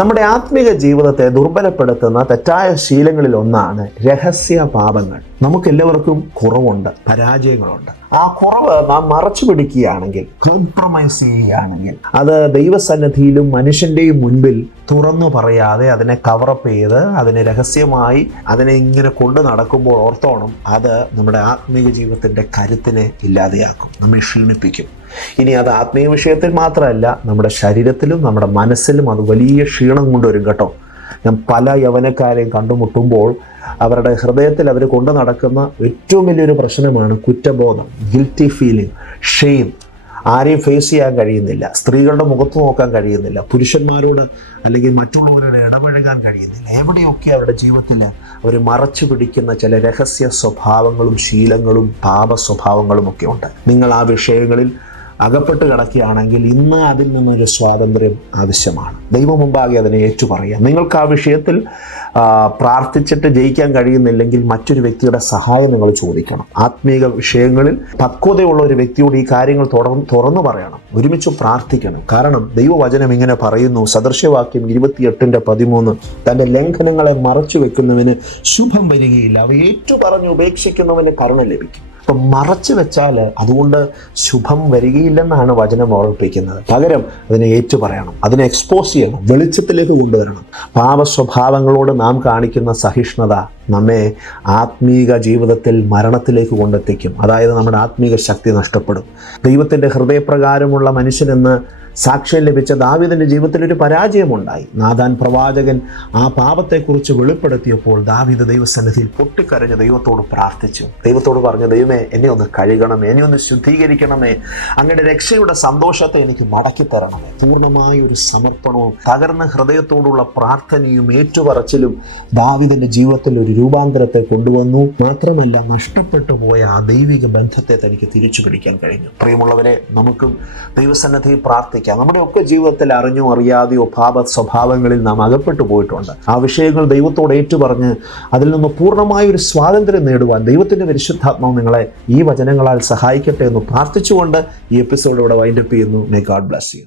നമ്മുടെ ആത്മീക ജീവിതത്തെ ദുർബലപ്പെടുത്തുന്ന തെറ്റായ ശീലങ്ങളിൽ ഒന്നാണ് രഹസ്യ പാപങ്ങൾ. നമുക്കെല്ലാവർക്കും കുറവുണ്ട്, പരാജയങ്ങളുണ്ട്. ആ കുറവ് നാം മറച്ചു പിടിക്കുകയാണെങ്കിൽ, കോംപ്രമൈസ് ചെയ്യുകയാണെങ്കിൽ, അത് ദൈവസന്നിധിയിലും മനുഷ്യൻ്റെയും മുൻപിൽ തുറന്നു പറയാതെ അതിനെ കവറപ്പ് ചെയ്ത് അതിനെ രഹസ്യമായി അതിനെ ഇങ്ങനെ കൊണ്ടു നടക്കുമ്പോൾ ഓർത്തോണം, അത് നമ്മുടെ ആത്മീക ജീവിതത്തിൻ്റെ കരുത്തിനെ ഇല്ലാതെയാക്കും, നമ്മെ ക്ഷീണിപ്പിക്കും. ഇനി അത് ആത്മീയ വിഷയത്തിൽ മാത്രമല്ല, നമ്മുടെ ശരീരത്തിലും നമ്മുടെ മനസ്സിലും അത് വലിയ ക്ഷീണം കൊണ്ടുവരും കേട്ടോ. ഞാൻ പല യൗവനക്കാരെയും കണ്ടുമുട്ടുമ്പോൾ അവരുടെ ഹൃദയത്തിൽ അവർ കൊണ്ടു നടക്കുന്ന ഏറ്റവും വലിയൊരു പ്രശ്നമാണ് കുറ്റബോധം, ഗിൽറ്റി ഫീലിംഗ്, ഷെയിം. ആരെയും ഫേസ് ചെയ്യാൻ കഴിയുന്നില്ല, സ്ത്രീകളുടെ മുഖത്ത് നോക്കാൻ കഴിയുന്നില്ല, പുരുഷന്മാരോട് അല്ലെങ്കിൽ മറ്റുള്ളവരോട് ഇടപഴകാൻ കഴിയുന്നില്ല. എവിടെയൊക്കെ അവരുടെ ജീവിതത്തിൽ അവർ മറച്ചു പിടിക്കുന്ന ചില രഹസ്യ സ്വഭാവങ്ങളും ശീലങ്ങളും പാപ സ്വഭാവങ്ങളും ഒക്കെ ഉണ്ട്. നിങ്ങൾ ആ വിഷയങ്ങളിൽ അകപ്പെട്ട് കിടക്കുകയാണെങ്കിൽ ഇന്ന് അതിൽ നിന്നൊരു സ്വാതന്ത്ര്യം ആവശ്യമാണ്. ദൈവം മുമ്പാകെ അതിനെ ഏറ്റുപറയാം. നിങ്ങൾക്ക് ആ വിഷയത്തിൽ പ്രാർത്ഥിച്ചിട്ട് ജയിക്കാൻ കഴിയുന്നില്ലെങ്കിൽ മറ്റൊരു വ്യക്തിയുടെ സഹായം നിങ്ങൾ ചോദിക്കണം. ആത്മീക വിഷയങ്ങളിൽ പക്വതയുള്ള ഒരു വ്യക്തിയോട് ഈ കാര്യങ്ങൾ തുറന്നു പറയണം, ഒരുമിച്ച് പ്രാർത്ഥിക്കണം. കാരണം ദൈവവചനം ഇങ്ങനെ പറയുന്നു, സദൃശവാക്യം 28:13, തൻ്റെ ലംഘനങ്ങളെ മറച്ചു വെക്കുന്നവന് ശുഭം വരികയില്ല, അവ ഏറ്റുപറഞ്ഞ് ഉപേക്ഷിക്കുന്നവന് കരുണ ലഭിക്കും. അപ്പം മറച്ചു വെച്ചാൽ അതുകൊണ്ട് ശുഭം വരികയില്ലെന്നാണ് വചനം ഓർമ്മിപ്പിക്കുന്നത്. പകരം അതിനെ ഏറ്റുപറയണം, അതിനെ എക്സ്പോസ് ചെയ്യണം, വെളിച്ചത്തിലേക്ക് കൊണ്ടുവരണം. പാപസ്വഭാവങ്ങളോട് നാം കാണിക്കുന്ന സഹിഷ്ണുത നമ്മെ ആത്മീക ജീവിതത്തിൽ മരണത്തിലേക്ക് കൊണ്ടെത്തിക്കും. അതായത് നമ്മുടെ ആത്മീക ശക്തി നഷ്ടപ്പെടും. ദൈവത്തിൻ്റെ ഹൃദയപ്രകാരമുള്ള മനുഷ്യനെന്ന് സാക്ഷ്യം ലഭിച്ച ദാവീദിൻ്റെ ജീവിതത്തിൽ ഒരു പരാജയമുണ്ടായി. നാഥാൻ പ്രവാചകൻ ആ പാപത്തെക്കുറിച്ച് വെളിപ്പെടുത്തിയപ്പോൾ ദാവീദ് ദൈവസന്നിധിയിൽ പൊട്ടിക്കരഞ്ഞ് ദൈവത്തോട് പ്രാർത്ഥിച്ചു. ദൈവത്തോട് പറഞ്ഞു, ദൈവമേ, എന്നെ ഒന്ന് കഴുകണമേ, എന്നെ ഒന്ന് ശുദ്ധീകരിക്കണമേ, അങ്ങയുടെ രക്ഷയുടെ സന്തോഷത്തെ എനിക്ക് മടക്കി തരണമേ. പൂർണ്ണമായ ഒരു സമർപ്പണവും തകർന്ന ഹൃദയത്തോടുള്ള പ്രാർത്ഥനയും ഏറ്റുപറച്ചിലും ദാവീദിൻ്റെ ജീവിതത്തിൽ ഒരു രൂപാന്തരത്തെ കൊണ്ടുവന്നു. മാത്രമല്ല, നഷ്ടപ്പെട്ടു പോയ ആ ദൈവിക ബന്ധത്തെ തനിക്ക് തിരിച്ചു പിടിക്കാൻ കഴിഞ്ഞു. പ്രിയമുള്ളവരെ, നമുക്കും ദൈവസന്നിധിയിൽ പ്രാർത്ഥിക്കാം. നമ്മുടെയൊക്കെ ജീവിതത്തിൽ അറിഞ്ഞോ അറിയാതെയോ പാപ സ്വഭാവങ്ങളിൽ നാം അകപ്പെട്ടു പോയിട്ടുണ്ട്. ആ വിഷയങ്ങൾ ദൈവത്തോട് ഏറ്റുപറഞ്ഞ് അതിൽ നിന്ന് പൂർണ്ണമായ ഒരു സ്വാതന്ത്ര്യം നേടുവാൻ ദൈവത്തിൻ്റെ പരിശുദ്ധാത്മാവ് നിങ്ങളെ ഈ വചനങ്ങളാൽ സഹായിക്കട്ടെ എന്ന് പ്രാർത്ഥിച്ചുകൊണ്ട് ഈ എപ്പിസോഡ് ഇവിടെ വൈൻഡപ്പ് ചെയ്യുന്നു. May God bless you.